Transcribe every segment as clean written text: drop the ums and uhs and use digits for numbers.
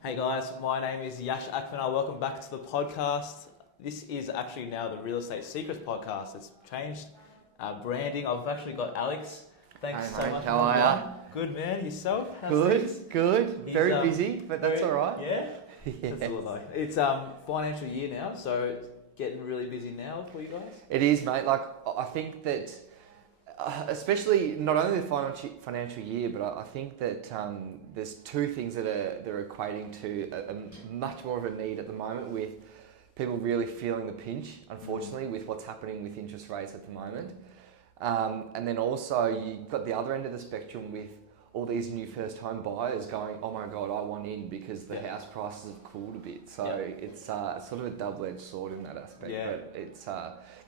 Hey guys, my name is Yash Akmanar. Welcome back to the podcast. This is actually now the Real Estate Secrets podcast. It's changed branding. I've actually got Alex. Thanks Hey so mate, much. how are ya? Good man. Yourself? How's Good, things? good. He's, Very busy, but that's very- all right. Yeah. Yes. That's a lot. It's financial year now, so it's getting really busy now for you guys. It is, mate. Like I think that, especially not only the financial year, but I think that there's two things that are equating to a much more of a need at the moment, with people really feeling the pinch, unfortunately, with what's happening with interest rates at the moment. And then also you've got the other end of the spectrum with all these new first home buyers going, oh my God, I want in because the house prices have cooled a bit. So it's sort of a double-edged sword in that aspect. Yeah. But it's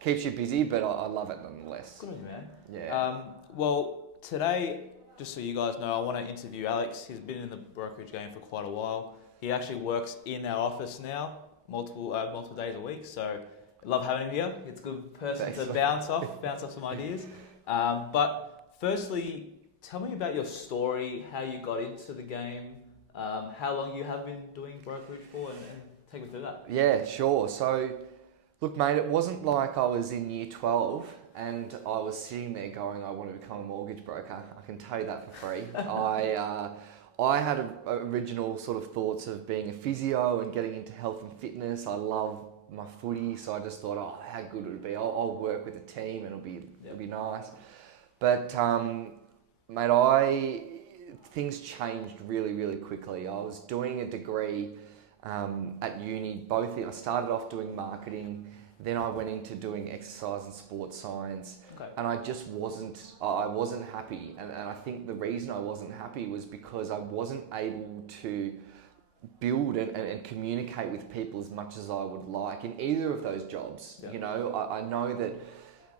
keeps you busy, but I love it nonetheless. Good man. Yeah. Well, today, just so you guys know, I want to interview Alex. He's been in the brokerage game for quite a while. He actually works in our office now, multiple days a week. So I love having him here. It's a good person to bounce off some ideas. But firstly, tell me about your story, how you got into the game, how long you have been doing brokerage for, and take me through that. Yeah, sure. So, look, mate, it wasn't like I was in year 12 and I was sitting there going, I want to become a mortgage broker. I can tell you that for free. I had original sort of thoughts of being a physio and getting into health and fitness. I love my footy, so I just thought, oh, how good would it be? I'll work with a team and it'll be nice. But mate, things changed really, really quickly. I was doing a degree at uni. I started off doing marketing, then I went into doing exercise and sports science, and I just wasn't happy. And I think the reason I wasn't happy was because I wasn't able to build and communicate with people as much as I would like in either of those jobs. You know, I know that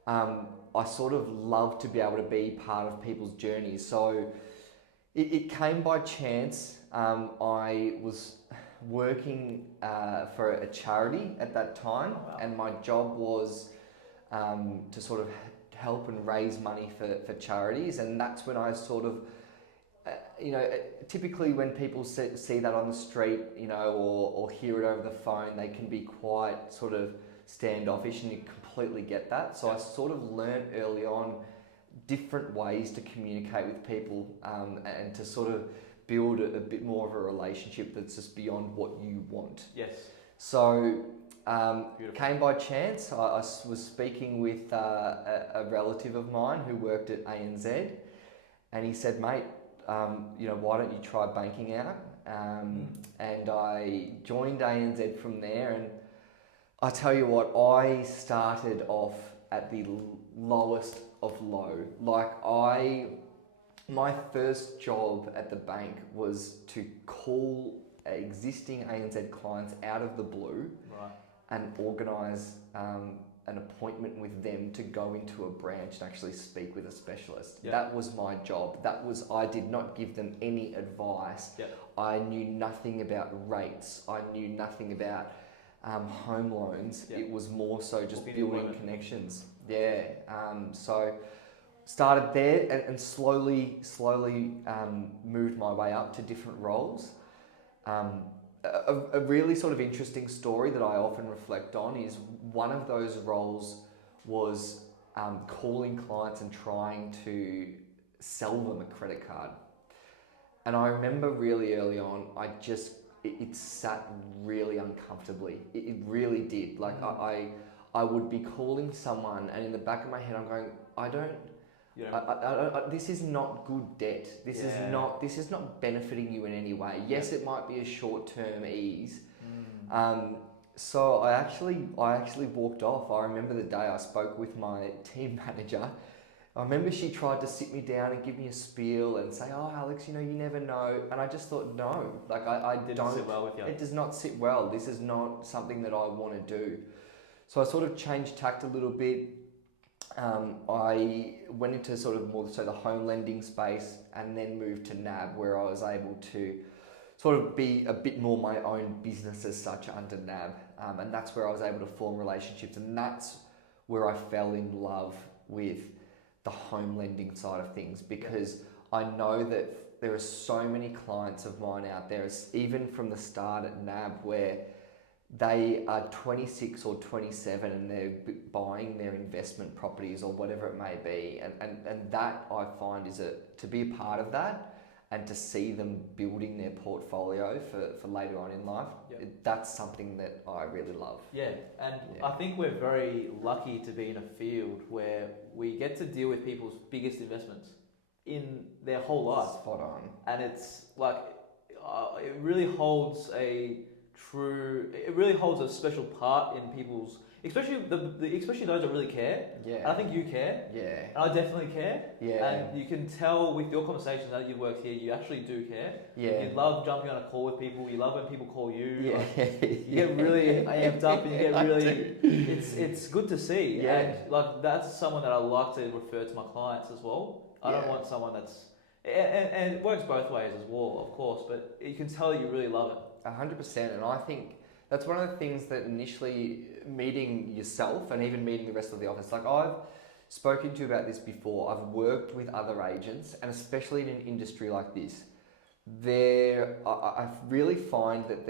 I sort of love to be able to be part of people's journeys. So it came by chance. I was working for a charity at that time, and my job was to sort of help and raise money for charities, and that's when I sort of typically when people see that on the street, or hear it over the phone, they can be quite sort of standoffish, and you completely get that. So I sort of learned early on different ways to communicate with people, and to sort of build a bit more of a relationship that's just beyond what you want. Yes. So came by chance. I was speaking with a relative of mine who worked at ANZ, and he said, mate, why don't you try banking out? And I joined ANZ from there, and I tell you what, I started off at the lowest of low. My first job at the bank was to call existing ANZ clients out of the blue, and organise an appointment with them to go into a branch and actually speak with a specialist. Yep. That was my job. I did not give them any advice. Yep. I knew nothing about rates. I knew nothing about home loans. Yep. It was more so just building connections. Yeah. So started there and slowly moved my way up to different roles. A really sort of interesting story that I often reflect on is one of those roles was calling clients and trying to sell them a credit card. And I remember really early on, it sat really uncomfortably. It really did. Like I would be calling someone, and in the back of my head, I'm going, this is not good debt. This is not benefiting you in any way. Yes, it might be a short-term ease. So I actually walked off. I remember the day I spoke with my team manager. I remember she tried to sit me down and give me a spiel and say, "Oh, Alex, you never know." And I just thought, no, like I don't sit well with you. It does not sit well. This is not something that I want to do. So I sort of changed tact a little bit. I went into sort of more so the home lending space, and then moved to NAB, where I was able to sort of be a bit more my own business as such under NAB, and that's where I was able to form relationships, and that's where I fell in love with the home lending side of things, because I know that there are so many clients of mine out there, even from the start at NAB, where they are 26 or 27 and they're buying their investment properties or whatever it may be. And that I find is to be a part of that and to see them building their portfolio for later on in life. Yep. That's something that I really love. Yeah, and I think we're very lucky to be in a field where we get to deal with people's biggest investments in their whole life. Spot on. And it's like, it really holds a special part in people's, especially especially those that really care. Yeah. And I think you care. Yeah. And I definitely care. Yeah. And you can tell with your conversations that you work here, you actually do care. Yeah. You love jumping on a call with people. You love when people call you. Yeah. Like, you get really amped up and you get really. It's good to see. Yeah. And like that's someone that I like to refer to my clients as well. I don't want someone that's. And it works both ways as well, of course. But you can tell that you really love it. 100%, and I think that's one of the things that initially meeting yourself and even meeting the rest of the office, like I've spoken to you about this before, I've worked with other agents, and especially in an industry like this, I really find that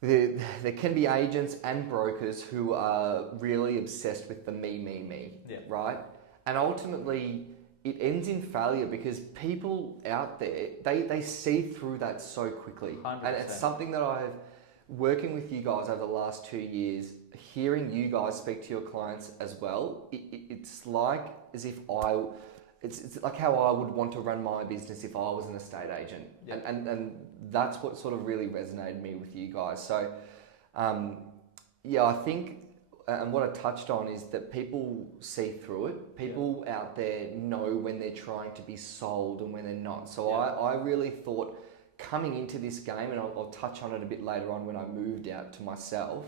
there can be agents and brokers who are really obsessed with the me, right? And ultimately, it ends in failure because people out there, they see through that so quickly. 100%. And it's something that I've, working with you guys over the last 2 years, hearing you guys speak to your clients as well, it's like as if it's like how I would want to run my business if I was an estate agent. Yep. And that's what sort of really resonated me with you guys. So, I think, and what I touched on is that people see through it. People out there know when they're trying to be sold and when they're not. So I really thought coming into this game, and I'll touch on it a bit later on when I moved out to myself,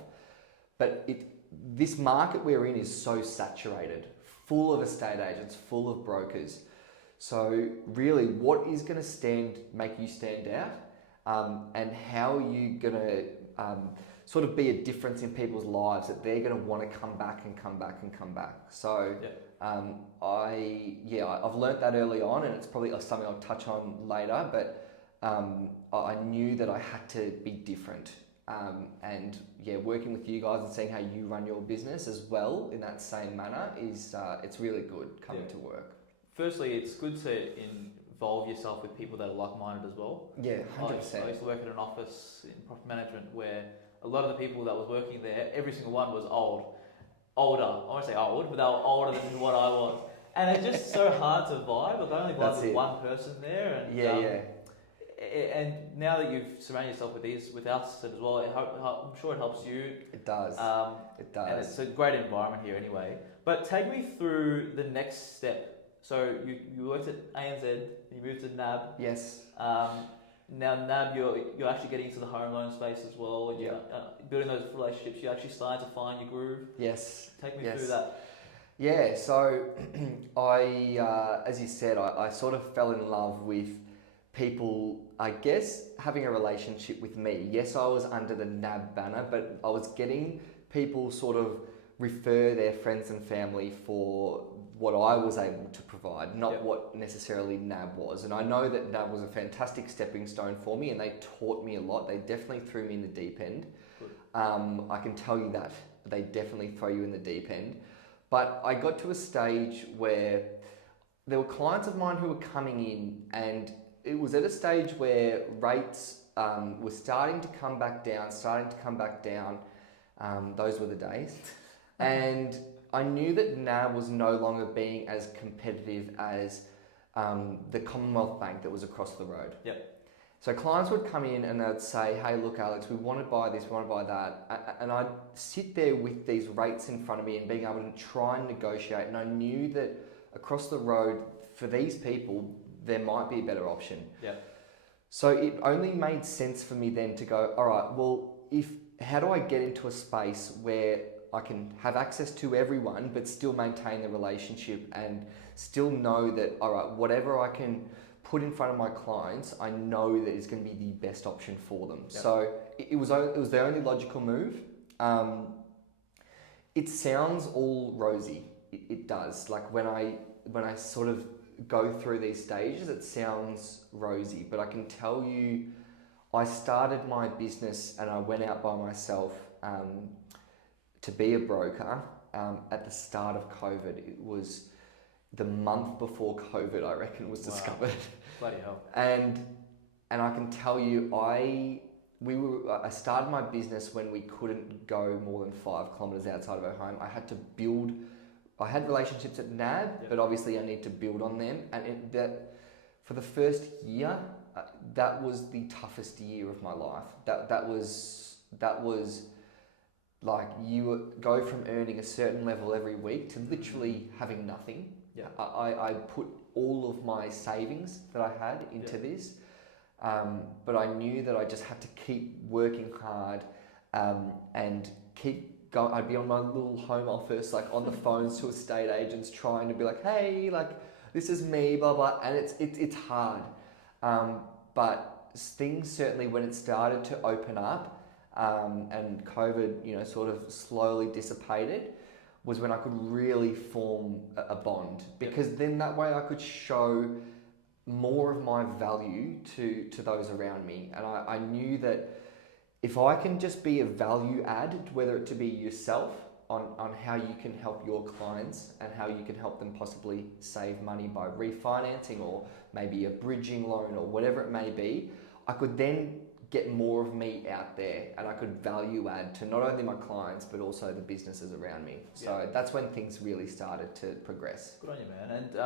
but this market we're in is so saturated, full of estate agents, full of brokers. So really, what is going to make you stand out, and how are you going to sort of be a difference in people's lives that they're going to want to come back and come back and come back. So I've learnt that early on, and it's probably something I'll touch on later, but I knew that I had to be different. And working with you guys and seeing how you run your business as well in that same manner is it's really good coming to work. Firstly, it's good to involve yourself with people that are like-minded as well. Yeah, 100%. I used to work at an office in property management where a lot of the people that was working there, every single one was older. I won't say old, but they were older than what I was. And it's just so hard to vibe. Like I only vibe with one person there. And, and now that you've surrounded yourself with us as well, I'm sure it helps you. It does. It does. And it's a great environment here anyway. But take me through the next step. So you worked at ANZ, you moved to NAB. Yes. Now NAB, you're actually getting into the home loan space as well. And you're building those relationships. You're actually starting to find your groove. Yes. Take me through that. Yeah. So I, as you said, I sort of fell in love with people, I guess, having a relationship with me. Yes, I was under the NAB banner, but I was getting people sort of refer their friends and family for what I was able to provide, not what necessarily NAB was. And I know that NAB was a fantastic stepping stone for me, and they taught me a lot. They definitely threw me in the deep end. I can tell you that. They definitely throw you in the deep end. But I got to a stage where there were clients of mine who were coming in, and it was at a stage where rates were starting to come back down. Those were the days. And I knew that NAB was no longer being as competitive as the Commonwealth Bank that was across the road. Yep. So clients would come in and they'd say, hey, look, Alex, we want to buy this, we want to buy that. And I'd sit there with these rates in front of me and being able to try and negotiate. And I knew that across the road, for these people, there might be a better option. Yep. So it only made sense for me then to go, all right, well, how do I get into a space where I can have access to everyone, but still maintain the relationship and still know that, all right, whatever I can put in front of my clients, I know that it's going to be the best option for them. Yep. So it was the only logical move. It sounds all rosy. It does. Like when I sort of go through these stages, it sounds rosy, but I can tell you, I started my business and I went out by myself to be a broker at the start of COVID. It was the month before COVID, I reckon, was discovered. Bloody hell. And I can tell you, I started my business when we couldn't go more than 5 kilometers outside of our home. I had relationships at NAB, but obviously I need to build on them. And for the first year, that was the toughest year of my life. That was like, you go from earning a certain level every week to literally having nothing. Yeah. I put all of my savings that I had into this, but I knew that I just had to keep working hard and keep going. I'd be on my little home office, like on the phones to estate agents, trying to be like, hey, like, this is me, blah blah, and it's hard. But things certainly, when it started to open up and COVID, sort of slowly dissipated, was when I could really form a bond, because then that way I could show more of my value to those around me. And I knew that if I can just be a value add, whether it to be yourself on how you can help your clients and how you can help them possibly save money by refinancing or maybe a bridging loan or whatever it may be, I could then get more of me out there, and I could value add to not only my clients but also the businesses around me. So that's when things really started to progress. Good on you, man. And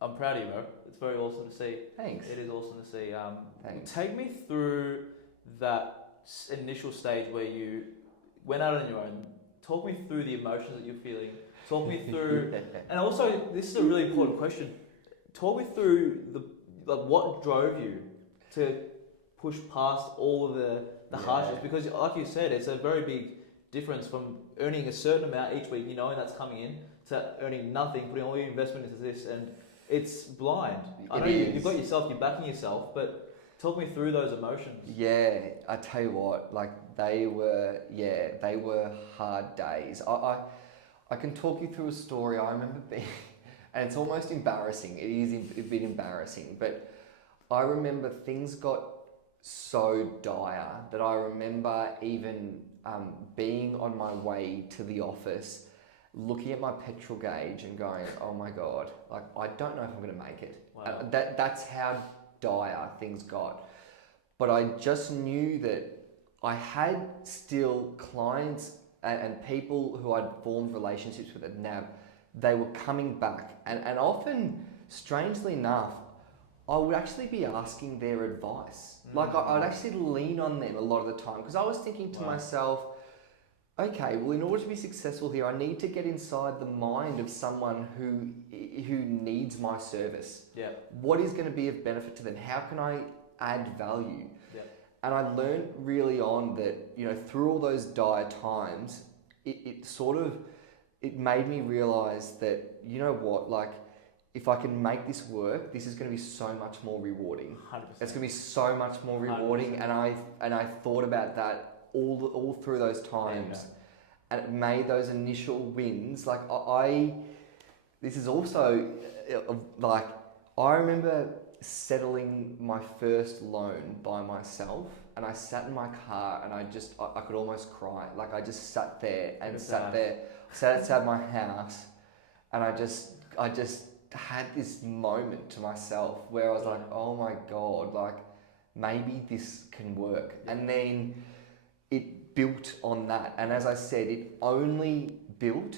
I'm proud of you, bro. It's very awesome to see. Thanks. It is awesome to see. Thanks. Take me through that initial stage where you went out on your own. Talk me through the emotions that you're feeling. Talk me through, and also, this is a really important question. Talk me through what drove you to push past all the harshness, because like you said, it's a very big difference from earning a certain amount each week, knowing that's coming in, to earning nothing, putting all your investment into this, and it's blind. I know you've got yourself, you're backing yourself, but talk me through those emotions. Yeah, I tell you what, like they were hard days. I can talk you through a story I remember being, and it's almost embarrassing. It is a bit embarrassing, but I remember things got so dire that I remember even being on my way to the office, looking at my petrol gauge and going, oh my God, like, I don't know if I'm going to make it. Wow. That's how dire things got. But I just knew that I had still clients and people who I'd formed relationships with at NAB. They were coming back, and often, strangely enough, I would actually be asking their advice. Like, I'd actually lean on them a lot of the time, because I was thinking to myself, okay, well, in order to be successful here, I need to get inside the mind of someone who needs my service. Yeah. What is going to be of benefit to them? How can I add value? Yeah. And I learned really on that, through all those dire times, it made me realize that, you know what, like, if I can make this work, this is going to be so much more rewarding. 100%. It's going to be so much more rewarding. 100%. And I thought about that all through those times, and it made those initial wins. Like this is also like, I remember settling my first loan by myself, and I sat in my car and I could almost cry. Like, I just sat there and sat outside my house, and I just had this moment to myself where I was like, oh my God, like, maybe this can work. And then it built on that. And as I said, it only built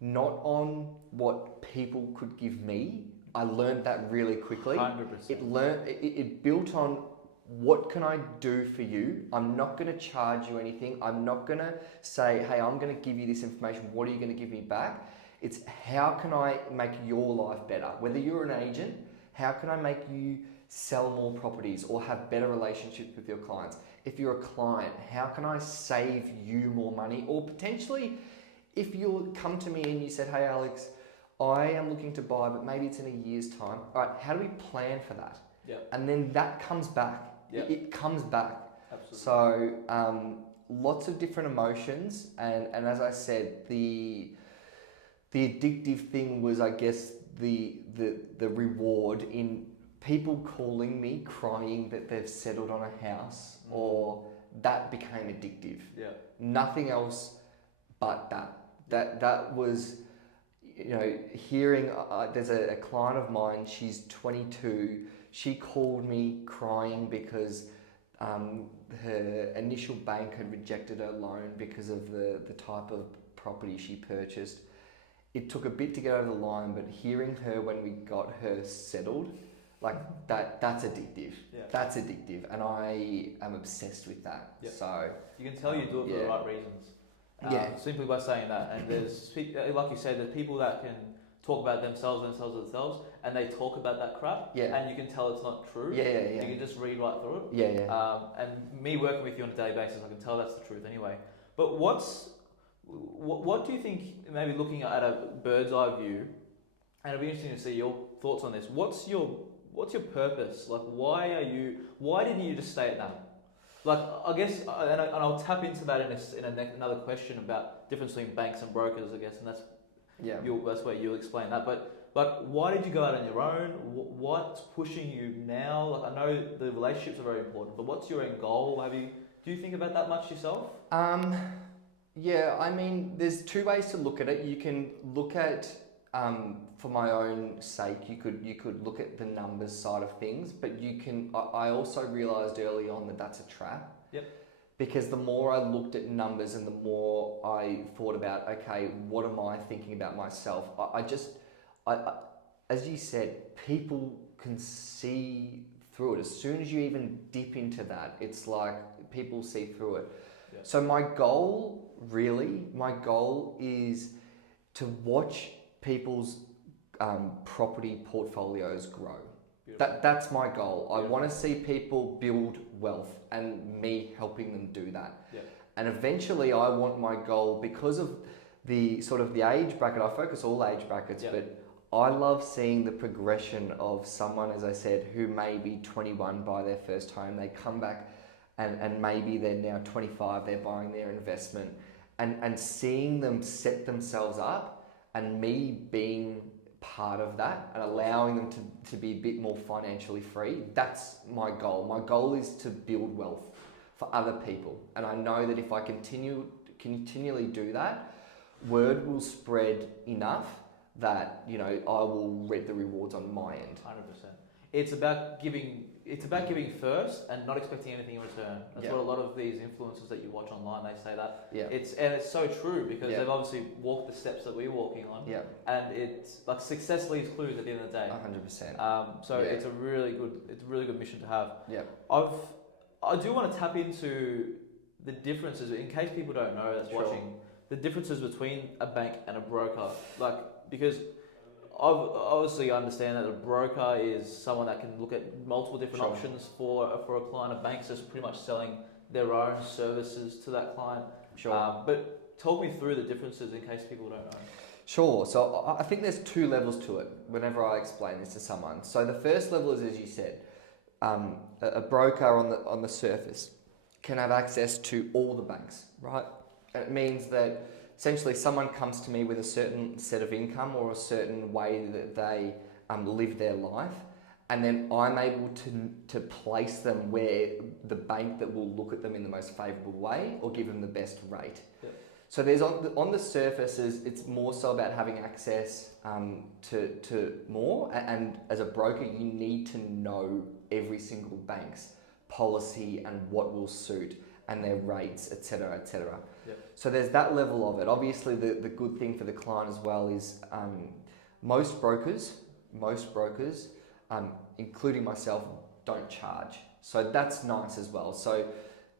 not on what people could give me. I learned that really quickly. 100%. It built on, what can I do for you? I'm not going to charge you anything. I'm not going to say, hey, I'm going to give you this information. What are you going to give me back? It's, how can I make your life better? Whether you're an agent, how can I make you sell more properties or have better relationships with your clients? If you're a client, how can I save you more money? Or potentially, if you come to me and you said, hey Alex, I am looking to buy, but maybe it's in a year's time. All right, how do we plan for that? Yeah. And then that comes back. Yeah. It comes back. Absolutely. So lots of different emotions, and as I said, the addictive thing was, I guess, the reward in people calling me crying that they've settled on a house, or that became addictive. Yeah. Nothing else but that. That was, hearing. There's a client of mine. She's 22. She called me crying because her initial bank had rejected her loan because of the type of property she purchased. It took a bit to get over the line, but hearing her when we got her settled, like that's addictive. Yeah. That's addictive, and I am obsessed with that. Yeah. So you can tell you do it for the right reasons. Simply by saying that. And there's, like you said, there's people that can talk about themselves, and they talk about that crap, and you can tell it's not true. You can just read right through it. And me working with you on a daily basis, I can tell that's the truth anyway. But what do you think, maybe looking at a bird's eye view, and it'll be interesting to see your thoughts on this, what's your purpose? Like, why didn't you just stay at that? Like, I guess, and I'll tap into that in another question about difference between banks and brokers, I guess, and that's that's where you'll explain that. But why did you go out on your own? What's pushing you now? Like, I know the relationships are very important, but what's your end goal? Do you think about that much yourself? Yeah, I mean, there's two ways to look at it. You can look at, for my own sake, you could look at the numbers side of things, but I also realised early on that that's a trap. Yep. Because the more I looked at numbers and the more I thought about, okay, what am I thinking about myself? I as you said, people can see through it. As soon as you even dip into that, it's like people see through it. Yep. So my goal is to watch people's property portfolios grow. That's my goal. I want to see people build wealth and me helping them do that. Yeah. And eventually I want my goal, because of the sort of the age bracket, I focus all age brackets, but I love seeing the progression of someone, as I said, who may be 21, buy their first home, they come back and maybe they're now 25, they're buying their investment, and seeing them set themselves up and me being part of that and allowing them to be a bit more financially free. That's my goal. My goal is to build wealth for other people. And I know that if I continually do that, word will spread enough that, I will reap the rewards on my end. 100%. It's about giving first and not expecting anything in return. That's what a lot of these influencers that you watch online, they say that. Yeah. It's so true, because they've obviously walked the steps that we're walking on. Yeah. And it's like success leaves clues at the end of the day. 100%. It's a really good mission to have. Yeah. I do want to tap into the differences, in case people don't know that's watching, the differences between a bank and a broker. Like, because obviously I understand that a broker is someone that can look at multiple different options for a client. A bank's just pretty much selling their own services to that client. But talk me through the differences in case people don't know. Sure. So I think there's two levels to it whenever I explain this to someone. So the first level is, as you said, a broker on the surface can have access to all the banks, right? It means that essentially someone comes to me with a certain set of income or a certain way that they live their life, and then I'm able to place them where the bank that will look at them in the most favourable way or give them the best rate. Yep. So there's on the surface, it's more so about having access to more, and as a broker you need to know every single bank's policy and what will suit and their rates, etc., etc. Yep. So there's that level of it. Obviously, the good thing for the client as well is most brokers, including myself, don't charge. So that's nice as well. So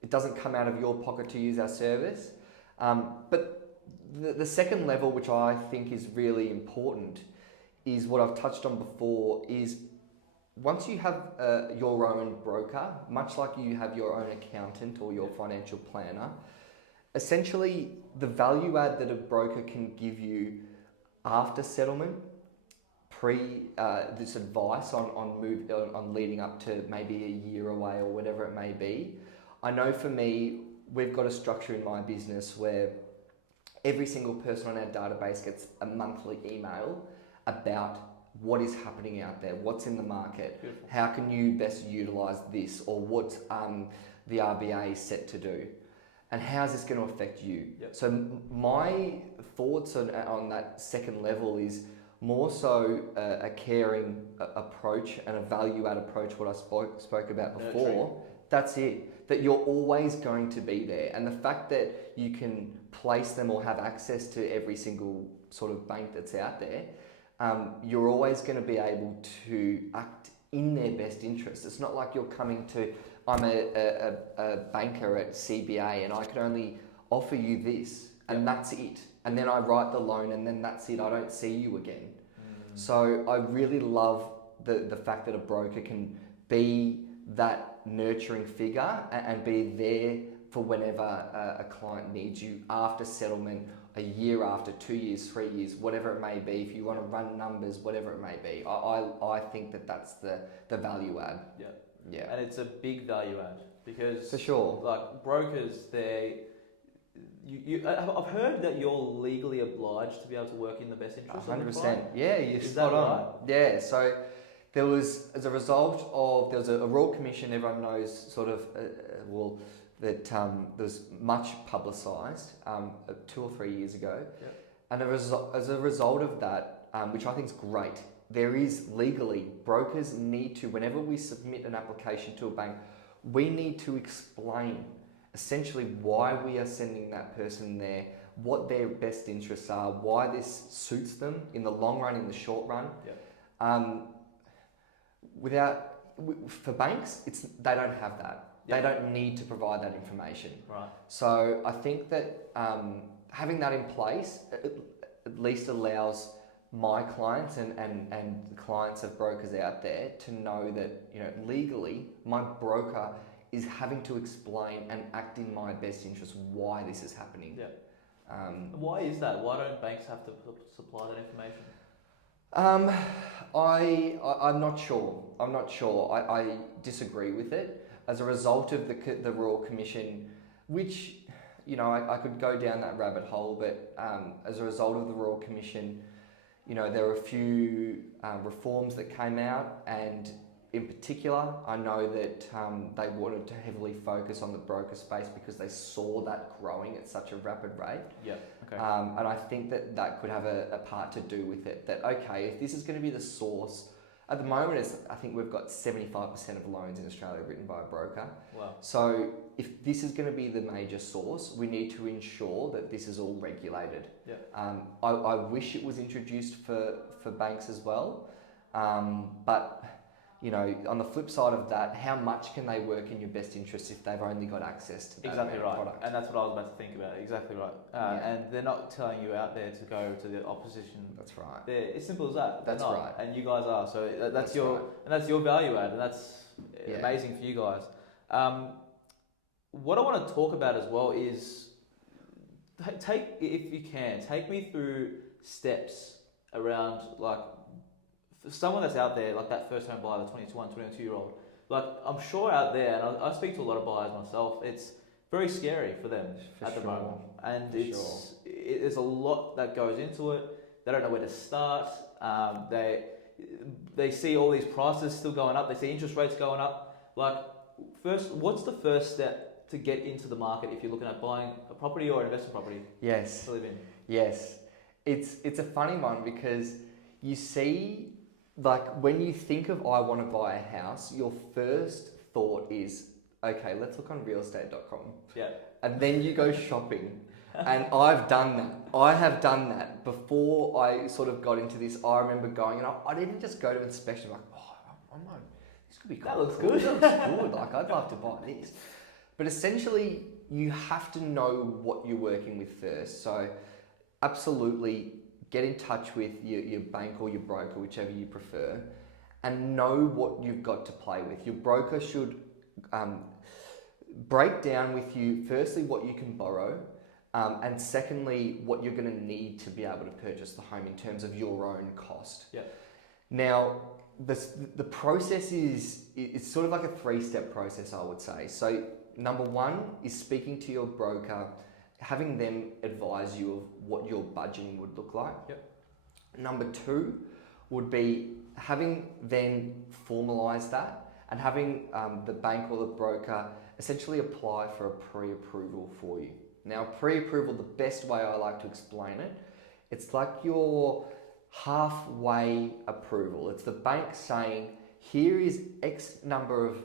it doesn't come out of your pocket to use our service. But the second level, which I think is really important, is what I've touched on before, is once you have your own broker, much like you have your own accountant or your financial planner, essentially the value add that a broker can give you after settlement, this advice on leading up to maybe a year away or whatever it may be. I know for me, we've got a structure in my business where every single person on our database gets a monthly email about what is happening out there, what's in the market, Beautiful. how can you best utilize this, or what the RBA is set to do, and how's this going to affect you. Yep. So my thoughts on that second level is more so a caring approach and a value add approach, what I spoke about before. Nurturing. That's it. That you're always going to be there. And the fact that you can place them or have access to every single sort of bank that's out there, you're always going to be able to act in their best interest. It's not like you're coming to, I'm a banker at CBA and I can only offer you this and that's it. And then I write the loan and then that's it. I don't see you again. So I really love the fact that a broker can be that nurturing figure and be there for whenever a client needs you after settlement, a year after, 2 years, 3 years, whatever it may be. If you want to run numbers, whatever it may be, I think that's the value add. Yeah. Yeah. And it's a big value add because For sure. like brokers, I've heard that you're legally obliged to be able to work in the best interest of the client. 100%. Yeah, you're Is spot that on. right? Yeah, so there was, as a result of, there was a Royal Commission, everyone knows sort of, that was much publicised 2 or 3 years ago. Yep. And as a result of that, which I think is great, there is legally, brokers need to, whenever we submit an application to a bank, we need to explain essentially why we are sending that person there, what their best interests are, why this suits them in the long run, in the short run. Yep. For banks, they don't have that. Yep. They don't need to provide that information. Right. So I think that having that in place at least allows my clients and clients of brokers out there to know that, you know, legally my broker is having to explain and act in my best interest why this is happening. Yeah. Why is that? Why don't banks have to supply that information? I'm not sure. I disagree with it. As a result of the Royal Commission, which, you know, I could go down that rabbit hole, but as a result of the Royal Commission, you know, there were a few reforms that came out, and in particular, I know that they wanted to heavily focus on the broker space because they saw that growing at such a rapid rate. Yeah. Okay. And I think that could have a part to do with it. That, okay, if this is going to be the source, at the moment, I think we've got 75% of loans in Australia written by a broker. Wow. So if this is going to be the major source, we need to ensure that this is all regulated. Yeah. I wish it was introduced for banks as well, but, you know, on the flip side of that, how much can they work in your best interest if they've only got access to that Exactly right. product? And that's what I was about to think about. Exactly right. And they're not telling you out there to go to the opposition. That's right. It's simple as that. They're That's not. right. And you guys are. So that's That's your right. and that's your value add, and that's Yeah. amazing for you guys. What I want to talk about as well is if you can, take me through steps around, like, for someone that's out there, like that first home buyer, the 21, 22-year-old, like, I'm sure out there, and I speak to a lot of buyers myself, it's very scary for them at the moment. And there's a lot that goes into it. They don't know where to start. They see all these prices still going up. They see interest rates going up. Like, first, what's the first step to get into the market if you're looking at buying a property or an investment property Yes. to live in? Yes. It's a funny one because you see, like, when you think of I want to buy a house, your first thought is, okay, let's look on realestate.com. Yeah. And then you go shopping. And I've done that. I have done that. Before I sort of got into this, I remember going, and I didn't just go to inspection like, this could be cool. That looks good. That looks good. Like, I'd love to buy this. But essentially, you have to know what you're working with first. So absolutely get in touch with your bank or your broker, whichever you prefer, and know what you've got to play with. Your broker should break down with you, firstly, what you can borrow, and secondly, what you're going to need to be able to purchase the home in terms of your own cost. Yeah. Now, the process it's sort of like a 3-step process, I would say. So number one is speaking to your broker, having them advise you of what your budgeting would look like. Yep. Number two, would be having then formalised that and having the bank or the broker essentially apply for a pre-approval for you. Now, pre-approval, the best way I like to explain it, it's like your halfway approval. It's the bank saying, here is X number of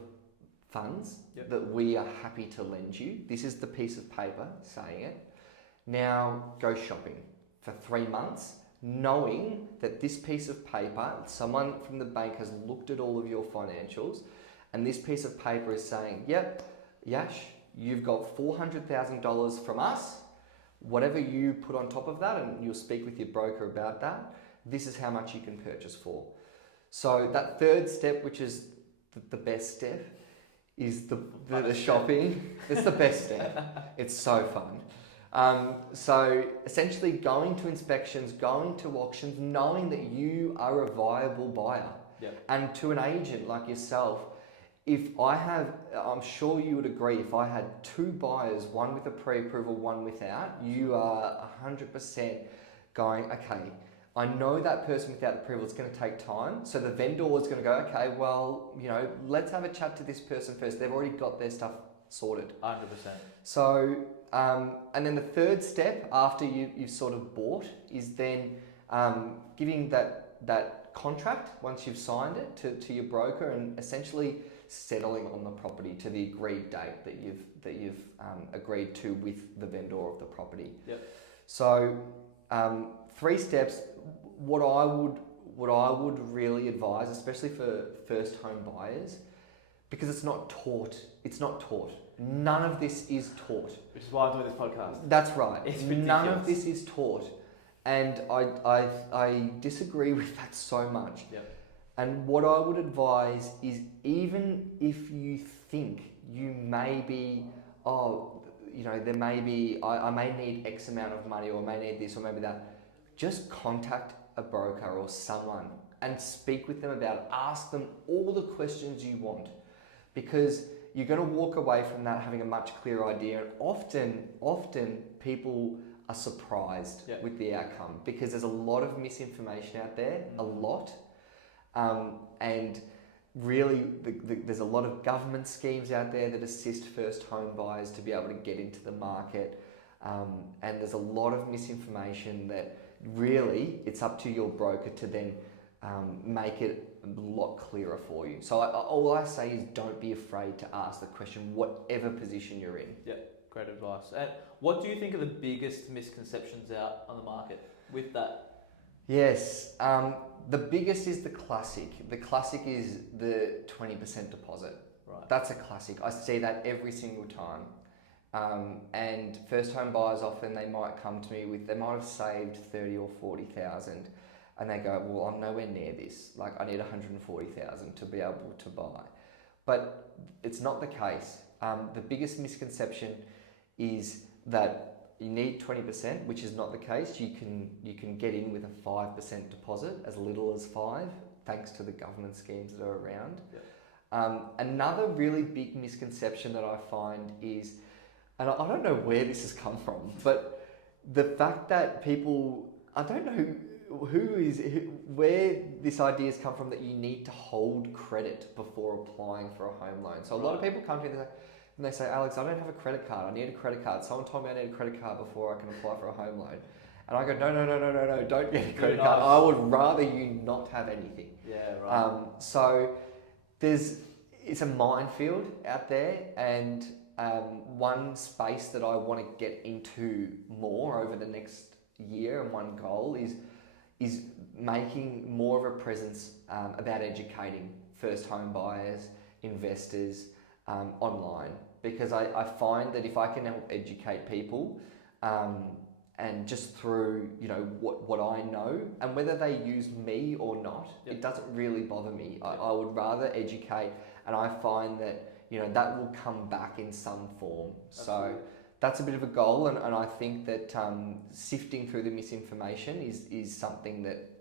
funds that we are happy to lend you. This is the piece of paper saying it. Now go shopping for 3 months, knowing that this piece of paper, someone from the bank has looked at all of your financials, and this piece of paper is saying, yep, Yash, you've got $400,000 from us. Whatever you put on top of that, and you'll speak with your broker about that, this is how much you can purchase for. So that third step, which is the best step, is the shopping. It's the best step. It's so fun. So essentially going to inspections, going to auctions, knowing that you are a viable buyer. Yep. And to an agent like yourself, I'm sure you would agree, if I had 2 buyers, one with a pre-approval, one without, you are 100% going, okay, I know that person without the approval is going to take time. So the vendor is going to go, okay, well, let's have a chat to this person first. They've already got their stuff sorted. 100%. So, and then the third step after you've sort of bought is then giving that contract, once you've signed it, to your broker, and essentially settling on the property to the agreed date that you've agreed to with the vendor of the property. Yep. So 3 steps. What I would really advise, especially for first home buyers, because it's not taught. None of this is taught. Which is why I'm doing this podcast. That's right. It's ridiculous. None of this is taught, and I disagree with that so much. Yep. And what I would advise is, even if you think you may be, there may be, I may need X amount of money, or I may need this, or maybe that, just contact a broker or someone and speak with them about it. Ask them all the questions you want, because you're going to walk away from that having a much clearer idea. And often people are surprised with the outcome, because there's a lot of misinformation out there, a lot. And really, there's a lot of government schemes out there that assist first home buyers to be able to get into the market. And there's a lot of misinformation that really it's up to your broker to then make it a lot clearer for you. So all I say is, don't be afraid to ask the question, whatever position you're in. Yeah, great advice. And what do you think are the biggest misconceptions out on the market with that? Yes, the biggest is the classic. The classic is the 20% deposit. Right. That's a classic. I see that every single time. And first home buyers, often they might come to me with, they might have saved 30 or 40,000, and they go, well, I'm nowhere near this. Like, I need 140,000 to be able to buy. But it's not the case. The biggest misconception is that you need 20%, which is not the case. You can get in with a 5% deposit, as little as 5, thanks to the government schemes that are around. Yep. Another really big misconception that I find is, and I don't know where this has come from, but the fact that people, I don't know where this idea has come from, that you need to hold credit before applying for a home loan. So a lot of people come to me and they say, Alex, I don't have a credit card. I need a credit card. Someone told me I need a credit card before I can apply for a home loan. And I go, no, don't get a credit card. I would rather you not have anything. Yeah, right. So it's a minefield out there, and one space that I want to get into more over the next year, and one goal is making more of a presence about educating first home buyers, investors online, because I find that if I can help educate people, and just through what I know, and whether they use me or not, it doesn't really bother me. I would rather educate, and I find that that will come back in some form. Absolutely. So that's a bit of a goal, and I think that sifting through the misinformation is something that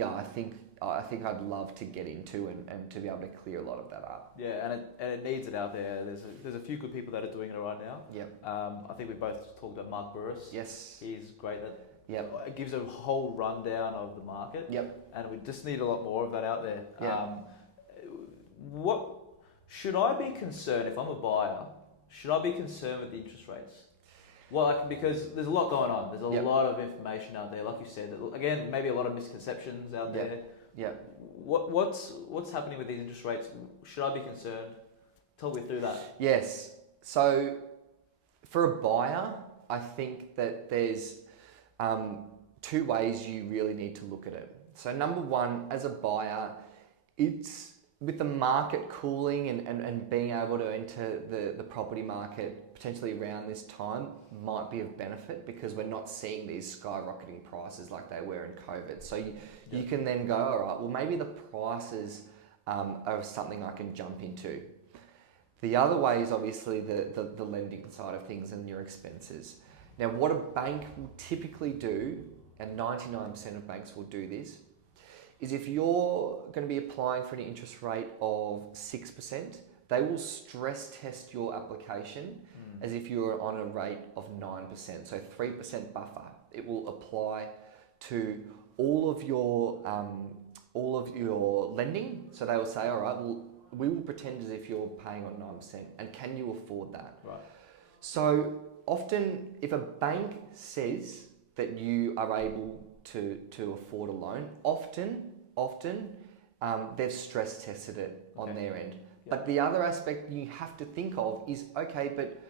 I think I'd love to get into, and to be able to clear a lot of that up. Yeah, and it needs it out there. There's a few good people that are doing it right now. Yep. I think we both talked about Mark Burris. Yes. He's great at Yep. It gives a whole rundown of the market. Yep. And we just need a lot more of that out there. Yep. What should I be concerned if I'm a buyer? Should I be concerned with the interest rates? Well, because there's a lot going on. There's a lot of information out there, like you said. Again, maybe a lot of misconceptions out there. Yeah. What's happening with these interest rates? Should I be concerned? Talk me through that. Yes. So for a buyer, I think that there's two ways you really need to look at it. So number one, as a buyer, it's with the market cooling and being able to enter the property market potentially around this time might be of benefit because we're not seeing these skyrocketing prices like they were in COVID. So you can then go, all right, well, maybe the prices are something I can jump into. The other way is obviously the lending side of things and your expenses. Now, what a bank will typically do, and 99% of banks will do this, is if you're going to be applying for an interest rate of 6%, they will stress test your application as if you were on a rate of 9%, so 3% buffer. It will apply to all of your lending. So they will say, all right, well, we will pretend as if you're paying on 9%, and can you afford that? Right. So often, if a bank says that you are able to afford a loan, often they've stress tested it on their end. Yeah. But the other aspect you have to think of is, okay, but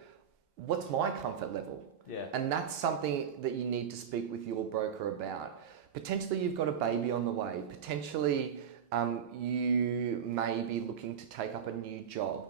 what's my comfort level? Yeah. And that's something that you need to speak with your broker about. Potentially you've got a baby on the way. Potentially you may be looking to take up a new job.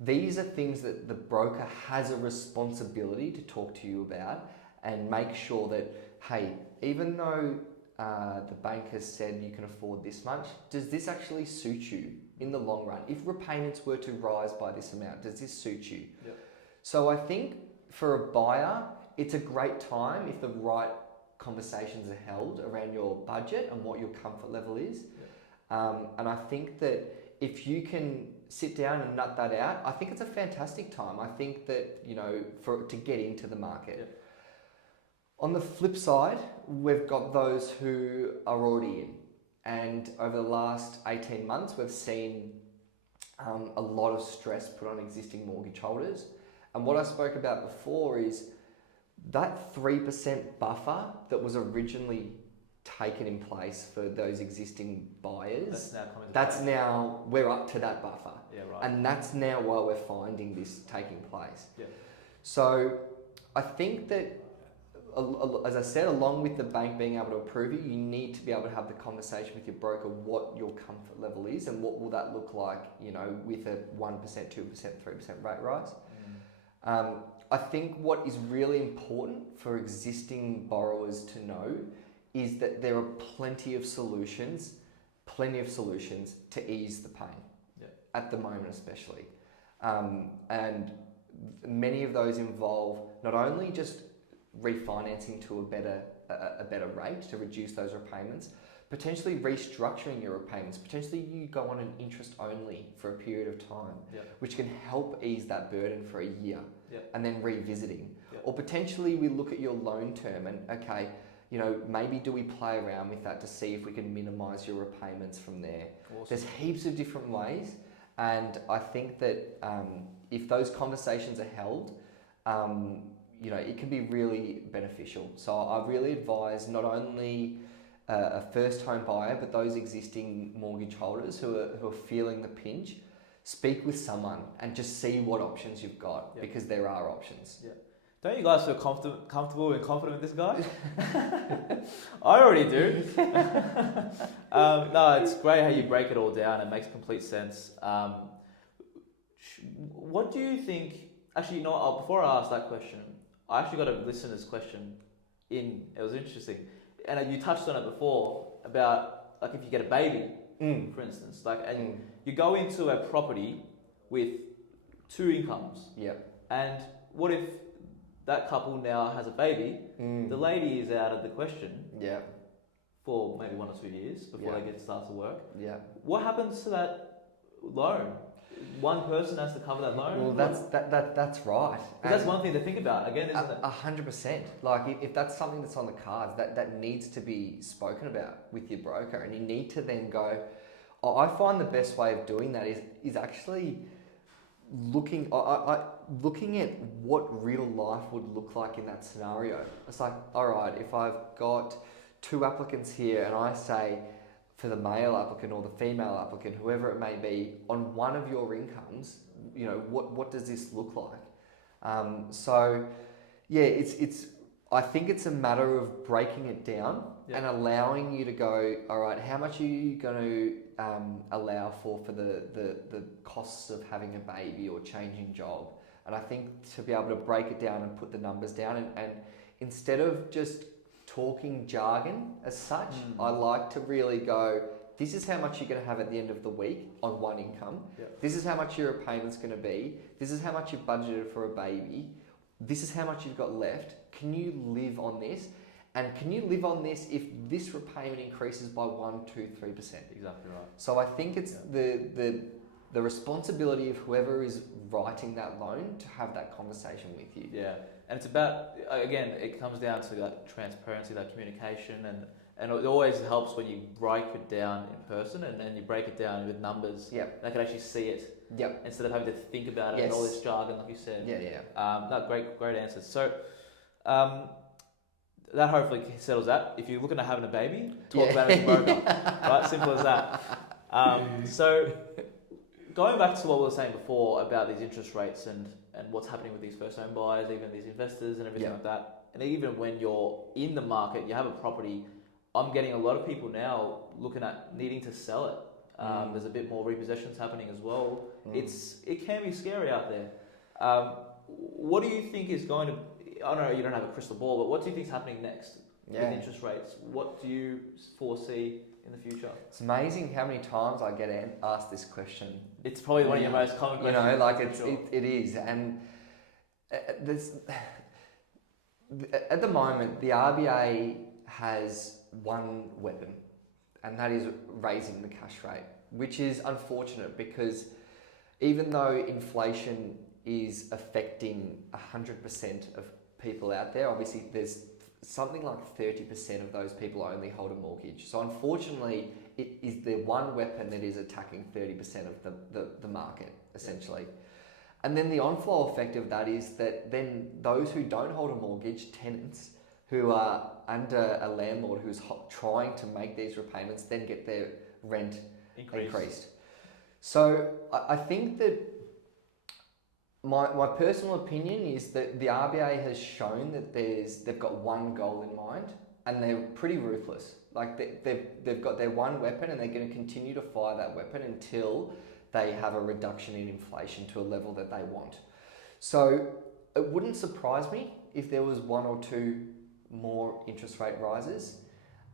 These are things that the broker has a responsibility to talk to you about and make sure that, hey, even though the bank has said you can afford this much, does this actually suit you in the long run? If repayments were to rise by this amount, does this suit you? Yep. So I think for a buyer, it's a great time if the right conversations are held around your budget and what your comfort level is. Yep. And I think that if you can sit down and nut that out, I think it's a fantastic time. I think that, to get into the market. Yep. On the flip side, we've got those who are already in. And over the last 18 months, we've seen a lot of stress put on existing mortgage holders. And what I spoke about before is that 3% buffer that was originally taken in place for those existing buyers, now we're up to that buffer. Yeah, right. And that's now why we're finding this taking place. Yeah. So I think that, as I said, along with the bank being able to approve it, you need to be able to have the conversation with your broker what your comfort level is and what will that look like, with a 1%, 2%, 3% rate rise. I think what is really important for existing borrowers to know is that there are plenty of solutions to ease the pain, at the moment especially. And many of those involve not only just refinancing to a better rate to reduce those repayments, potentially restructuring your repayments. Potentially you go on an interest only for a period of time, which can help ease that burden for a year, and then revisiting. Or potentially we look at your loan term and, okay, maybe do we play around with that to see if we can minimize your repayments from there. Awesome. There's heaps of different ways, and I think that if those conversations are held, it can be really beneficial. So I really advise not only a first home buyer, but those existing mortgage holders who are feeling the pinch, speak with someone and just see what options you've got, because there are options. Yeah. Don't you guys feel comfortable and confident with this guy? I already do. No, it's great how you break it all down. It makes complete sense. What do you think? Actually, before I ask that question, I actually got a listener's question in. It was interesting. And you touched on it before about, like, if you get a baby, for instance, you go into a property with two incomes. Yep. And what if that couple now has a baby? The lady is out of the question. Yeah. For maybe 1 or 2 years before they get to start to work. Yeah. What happens to that loan? one person has to cover that loan? Well, that's right. That's one thing to think about again, isn't it? 100%. Like if that's something that's on the cards, that needs to be spoken about with your broker, and you need to then go. I find the best way of doing that is actually looking at what real life would look like in that scenario. It's like, all right, if I've got 2 applicants here, and I say, for the male applicant or the female applicant, whoever it may be, on one of your incomes, you know, what does this look like? So, yeah, it's. I think it's a matter of breaking it down and allowing you to go, all right, how much are you going to allow for the costs of having a baby or changing job? And I think to be able to break it down and put the numbers down, and instead of just talking jargon as such, I like to really go, this is how much you're going to have at the end of the week on one income. This is how much your repayment's going to be. This is how much you've budgeted for a baby. This is how much you've got left. Can you live on this? And can you live on this if this repayment increases by 1, 2, 3%? Exactly right. So I think it's the responsibility of whoever is writing that loan to have that conversation with you. Yeah, and it's about, again, it comes down to that transparency, that communication, and it always helps when you break it down in person and then you break it down with numbers. Yeah. They can actually see it. Yep. Instead of having to think about it and all this jargon, like you said. No, great answers. So, that hopefully settles that. If you're looking at having a baby, talk about it with a broker. Right? Simple as that. So, going back to what we were saying before about these interest rates and what's happening with these first home buyers, even these investors and everything like that, and even when you're in the market, you have a property, I'm getting a lot of people now looking at needing to sell it. There's a bit more repossessions happening as well. It can be scary out there. What do you think is going to, I don't know, you don't have a crystal ball, but what do you think is happening next with interest rates? What do you foresee in the future? It's amazing how many times I get asked this question. It's probably one of your most common questions. You know, like it is. And at the moment, the RBA has one weapon, and that is raising the cash rate, which is unfortunate because even though inflation is affecting 100% of people out there, obviously there's something like 30% of those people only hold a mortgage. So unfortunately, it is the one weapon that is attacking 30% of the market, essentially. And then the on-flow effect of that is that then those who don't hold a mortgage, tenants, who are under a landlord who's trying to make these repayments, then get their rent increased. So I think that my personal opinion is that the RBA has shown that they've got one goal in mind, and they're pretty ruthless. Like they've got their one weapon, and they're going to continue to fire that weapon until they have a reduction in inflation to a level that they want. So it wouldn't surprise me if there was 1 or 2 more interest rate rises.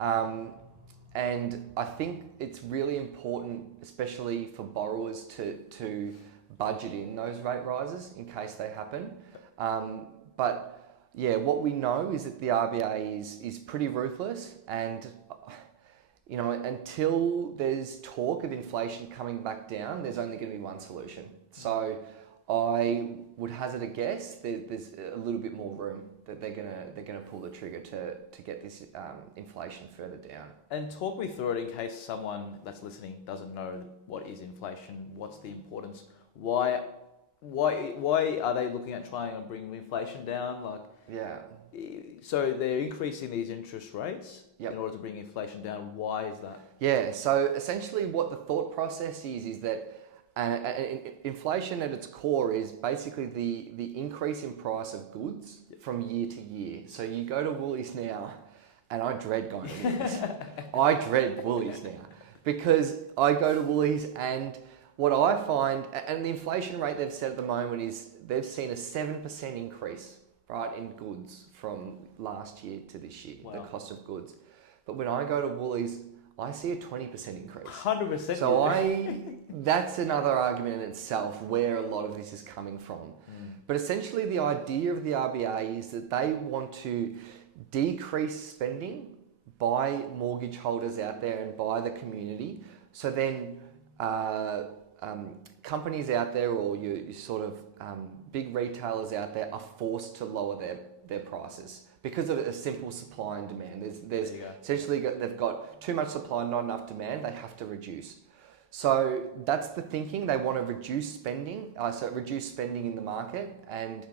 And I think it's really important, especially for borrowers, to budget in those rate rises in case they happen. But yeah, what we know is that the RBA is pretty ruthless, and you know, until there's talk of inflation coming back down, there's only going to be one solution. So I would hazard a guess there's a little bit more room that they're gonna pull the trigger to get this inflation further down. And talk me through it in case someone that's listening doesn't know what is inflation. What's the importance? Why are they looking at trying to bring inflation down? So they're increasing these interest rates in order to bring inflation down. Why is that? Yeah. So essentially, what the thought process is that. Inflation at its core is basically the increase in price of goods from year to year. So you go to Woolies now, and I dread going to Woolies. I dread Woolies now because I go to Woolies, and what I find, and the inflation rate they've set at the moment is they've seen a 7% increase, right, in goods from last year to this year, the cost of goods. But when I go to Woolies, I see a 20% increase. 100%. So that's another argument in itself where a lot of this is coming from. But essentially the idea of the RBA is that they want to decrease spending by mortgage holders out there and by the community. So then companies out there, or your sort of big retailers out there, are forced to lower their prices because of a simple supply and demand. There's essentially they've got too much supply, not enough demand. They have to reduce. So that's the thinking. They want to reduce spending, reduce spending in the market. And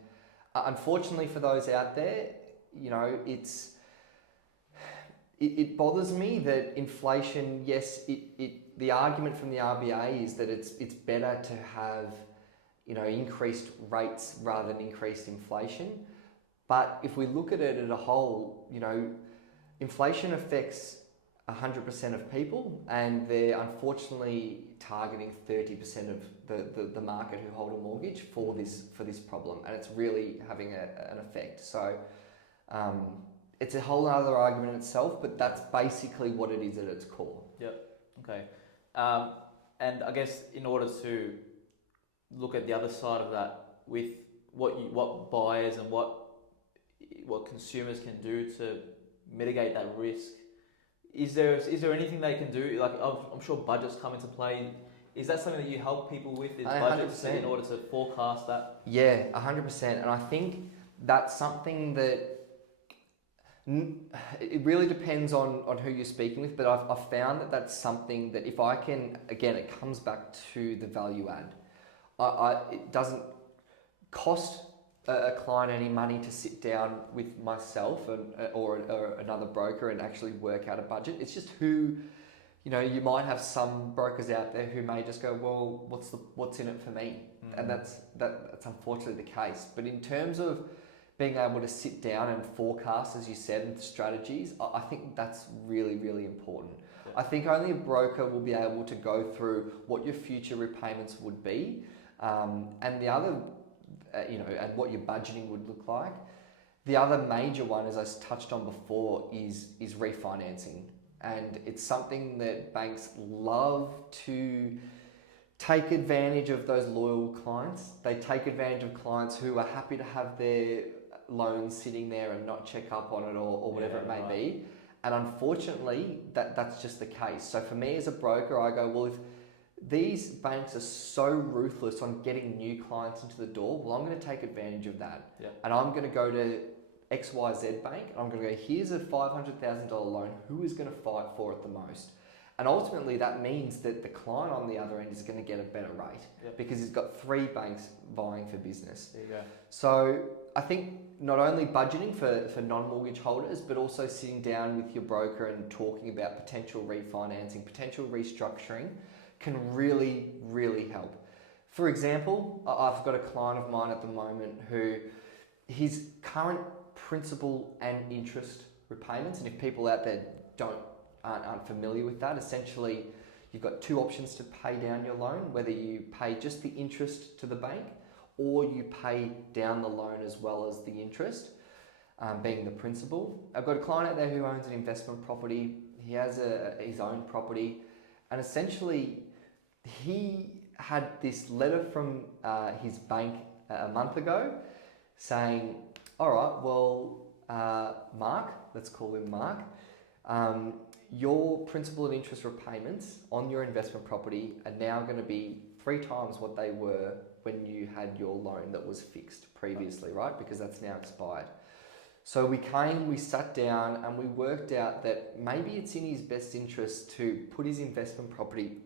unfortunately for those out there, you know, it bothers me that inflation. Yes, the argument from the RBA is that it's better to have, you know, increased rates rather than increased inflation. But if we look at it as a whole, you know, inflation affects 100% of people, and they're unfortunately targeting 30% of the market who hold a mortgage for this problem, and it's really having an effect. So it's a whole other argument in itself, but that's basically what it is at its core. Yep. Okay. And I guess in order to look at the other side of that, with what buyers and what consumers can do to mitigate that risk, is there anything they can do? Like, I'm sure budgets come into play. Is that something that you help people with? Is budgets 100%. in order to forecast that? Yeah, 100%. And I think that's something that it really depends on who you're speaking with, but I've found that that's something that if I can, again, it comes back to the value add. It doesn't cost a client any money to sit down with myself or another broker and actually work out a budget. It's just who, you know, you might have some brokers out there who may just go, well, what's in it for me? And that's unfortunately the case. But in terms of being able to sit down and forecast, as you said, and strategies, I think that's really, really important. Yeah. I think only a broker will be able to go through what your future repayments would be, and the other, and what your budgeting would look like. The other major one, as I touched on before, is refinancing. And it's something that banks love to take advantage of those loyal clients. They take advantage of clients who are happy to have their loans sitting there and not check up on it or whatever it may be. And unfortunately, that's just the case. So for me as a broker, I go, well, if these banks are so ruthless on getting new clients into the door, well, I'm going to take advantage of that. Yeah. And I'm going to go to XYZ bank and I'm going to go, here's a $500,000 loan. Who is going to fight for it the most? And ultimately that means that the client on the other end is going to get a better rate because he's got 3 banks vying for business. There you go. So I think not only budgeting for non-mortgage holders, but also sitting down with your broker and talking about potential refinancing, potential restructuring can really, really help. For example, I've got a client of mine at the moment who his current principal and interest repayments, and if people out there aren't familiar with that, essentially you've got 2 options to pay down your loan, whether you pay just the interest to the bank or you pay down the loan as well as the interest, being the principal. I've got a client out there who owns an investment property. He has his own property, and essentially he had this letter from his bank a month ago saying, all right, well, Mark, let's call him Mark, your principal and interest repayments on your investment property are now going to be 3 times what they were when you had your loan that was fixed previously, right? Because that's now expired. So we sat down and we worked out that maybe it's in his best interest to put his investment property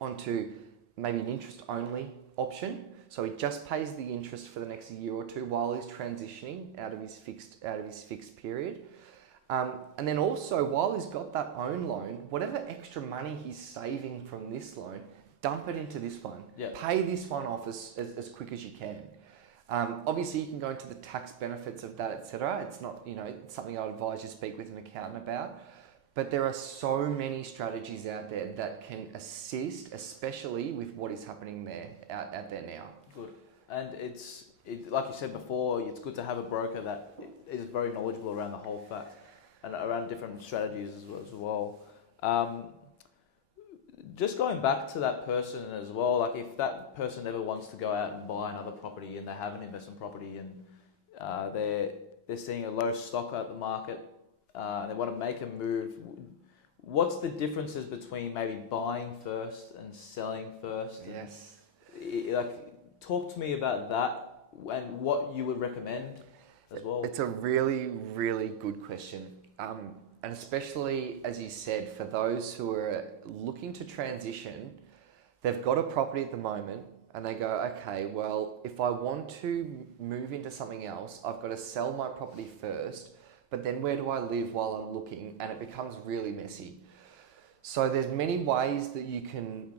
onto maybe an interest only option. So he just pays the interest for the next year or 2 while he's transitioning out of his fixed period. And then also, while he's got that own loan, whatever extra money he's saving from this loan, dump it into this one. Yeah. Pay this one off as quick as you can. Obviously, you can go into the tax benefits of that, etc. It's not, it's something I'd advise you speak with an accountant about. But there are so many strategies out there that can assist, especially with what is happening out there now. Good. And it's like you said before, it's good to have a broker that is very knowledgeable around the whole fact and around different strategies as well. Just going back to that person as well, like if that person ever wants to go out and buy another property and they have an investment property and they're seeing a low stock at the market, and they want to make a move, what's the differences between maybe buying first and selling first? Yes. Like, talk to me about that and what you would recommend as well. It's a really, really good question. And especially, as you said, for those who are looking to transition, they've got a property at the moment and they go, okay, well, if I want to move into something else, I've got to sell my property first, but then where do I live while I'm looking? And it becomes really messy. So there's many ways that you can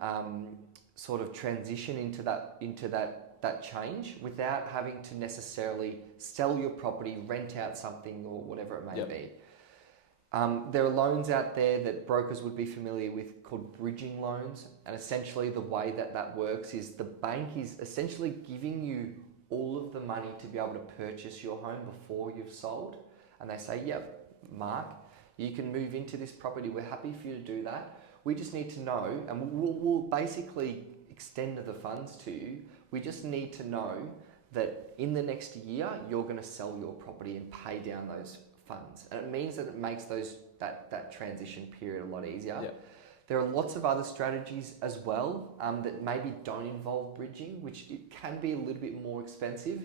sort of transition into that change without having to necessarily sell your property, rent out something, or whatever it may be. There are loans out there that brokers would be familiar with called bridging loans, and essentially the way that works is the bank is essentially giving you all of the money to be able to purchase your home before you've sold, and they say, yep, Mark, you can move into this property, we're happy for you to do that. We just need to know, and we'll basically extend the funds to you. We just need to know that in the next year, you're going to sell your property and pay down those funds. And it means that it makes that transition period a lot easier. Yeah. There are lots of other strategies as well that maybe don't involve bridging, which it can be a little bit more expensive,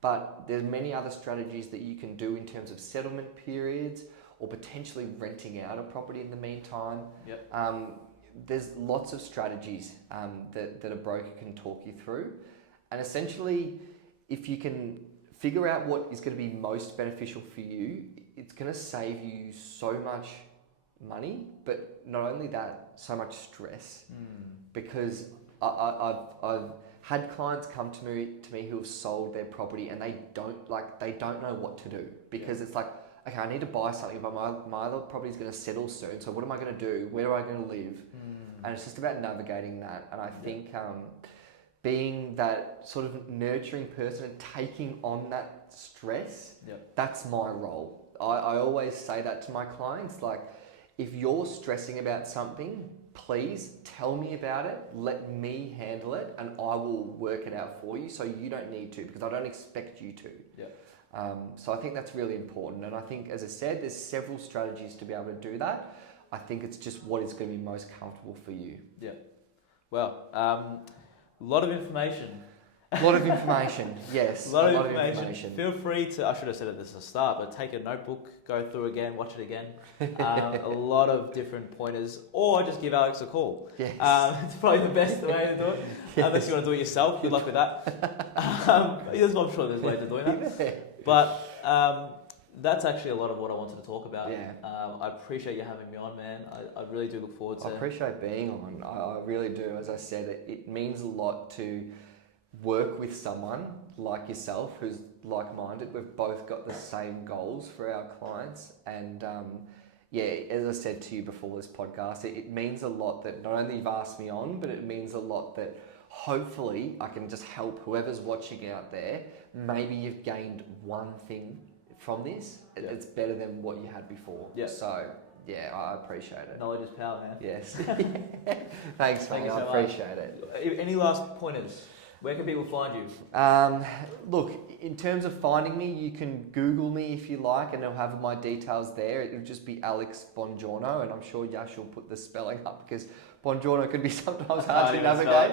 but there's many other strategies that you can do in terms of settlement periods or potentially renting out a property in the meantime. Yep. There's lots of strategies that a broker can talk you through. And essentially, if you can figure out what is going to be most beneficial for you, it's going to save you so much money, but not only that, so much stress. Because I've had clients come to me who have sold their property and they don't know what to do, because it's like, okay, I need to buy something, but my other property is going to settle soon. So what am I going to do? Where am I going to live? And it's just about navigating that. And I think being that sort of nurturing person and taking on that stress, that's my role. I always say that to my clients, like, if you're stressing about something, please tell me about it, let me handle it, and I will work it out for you so you don't need to, because I don't expect you to. So I think that's really important. And I think, as I said, there's several strategies to be able to do that. I think it's just what is going to be most comfortable for you. Yeah. Well, a lot of information. A lot of information, yes. A lot of information. Feel free to, I should have said it at the start, but take a notebook, go through again, watch it again. A lot of different pointers, or just give Alex a call. Yes. It's probably the best way to do it. Unless you want to do it yourself, good luck with that. I'm sure there's ways of doing that. But that's actually a lot of what I wanted to talk about. I appreciate you having me on, man. I really do look forward to it. I appreciate being on. I really do. As I said, it means a lot to work with someone like yourself who's like-minded. We've both got the same goals for our clients. And as I said to you before this podcast, it means a lot that not only you've asked me on, but it means a lot that hopefully I can just help whoever's watching out there. Maybe you've gained one thing from this. It's better than what you had before. So I appreciate it. Knowledge is power, man. Yes. Thanks, mate. I appreciate it. Any last pointers? Where can people find you? Look, in terms of finding me, you can Google me if you like, and it'll have my details there. It'll just be Alex Bongiorno, and I'm sure Yash will put the spelling up, because Bongiorno can be sometimes hard to navigate.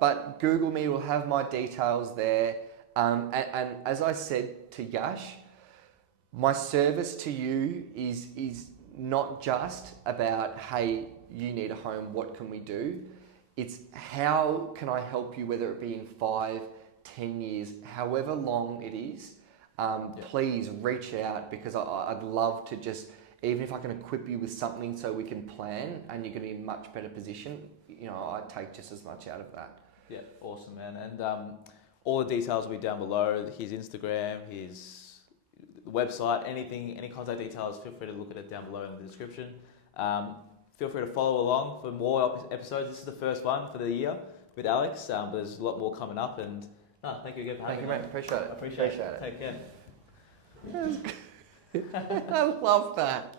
But Google me, will have my details there. And as I said to Yash, my service to you is not just about, hey, you need a home, what can we do? It's how can I help you, whether it be in 5, 10 years, however long it is. Please reach out, because I'd love to just, even if I can equip you with something so we can plan and you're going to be in a much better position, I'd take just as much out of that. Yeah, awesome, man. And all the details will be down below, his Instagram, his website, anything, any contact details, feel free to look at it down below in the description. Feel free to follow along for more episodes. This is the first one for the year with Alex, but there's a lot more coming up. And thank you again for having me. Thank you, mate. Appreciate it. Appreciate it. Take care. I love that.